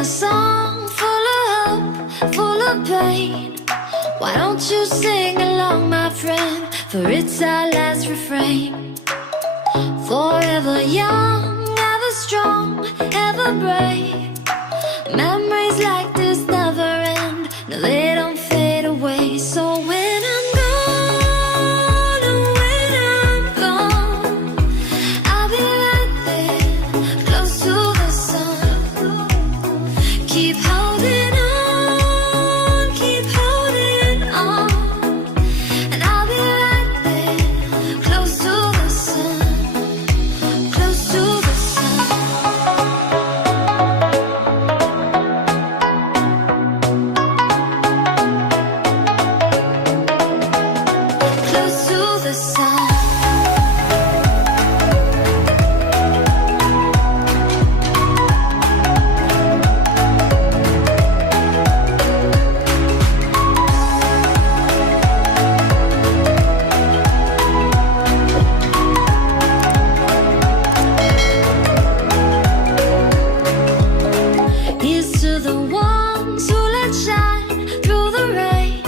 a song full of hope, full of pain. Why don't you sing along, my friend? For it's our last refrain. Forever young, ever strong, ever brave. Memories like this never end. No, they don't fade away. So when I'm gone, oh, when I'm gone, I'll be right there, close to the sun. Keep holding on, keep holding on, and I'll be right there, close to the sun, close to the sun. Close to the sun. Here's to the ones who let shine through the rain,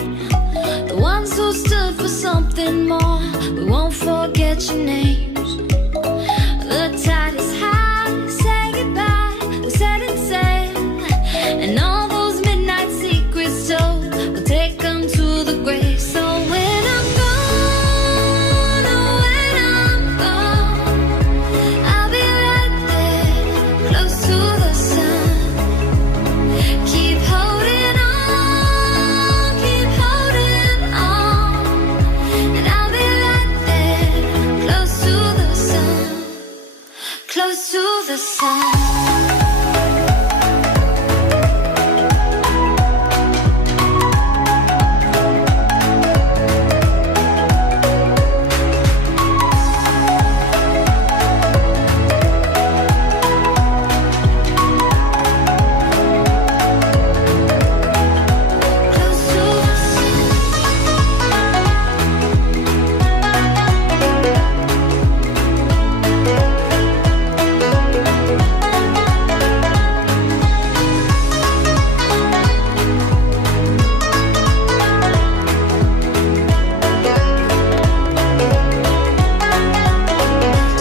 the ones who stood for something more. We won't forget your names. The tide is high, say goodbye, we're setting sail, and all those midnight secrets told, we'll take them to the grave. So when I'm gone, oh, when I'm gone, I'll be right there, close to the sun. Keep holding on, keep holding on, and I'll be right there, close to the sun, close to the sun. Close to the sun.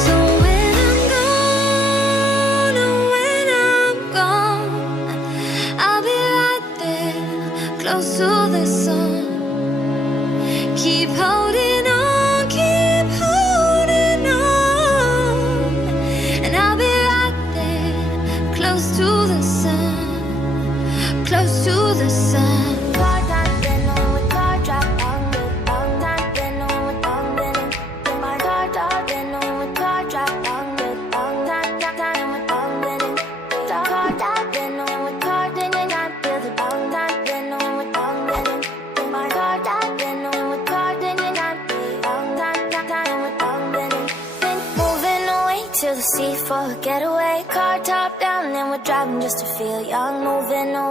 So when I'm gone, oh, when I'm gone, I'll be right there, close to the sun. Keep holding on, keep holding on, and I'll be right there, close to the sun, close to the sun. To the sea for a getaway, car top down, and we're driving just to feel young, moving away.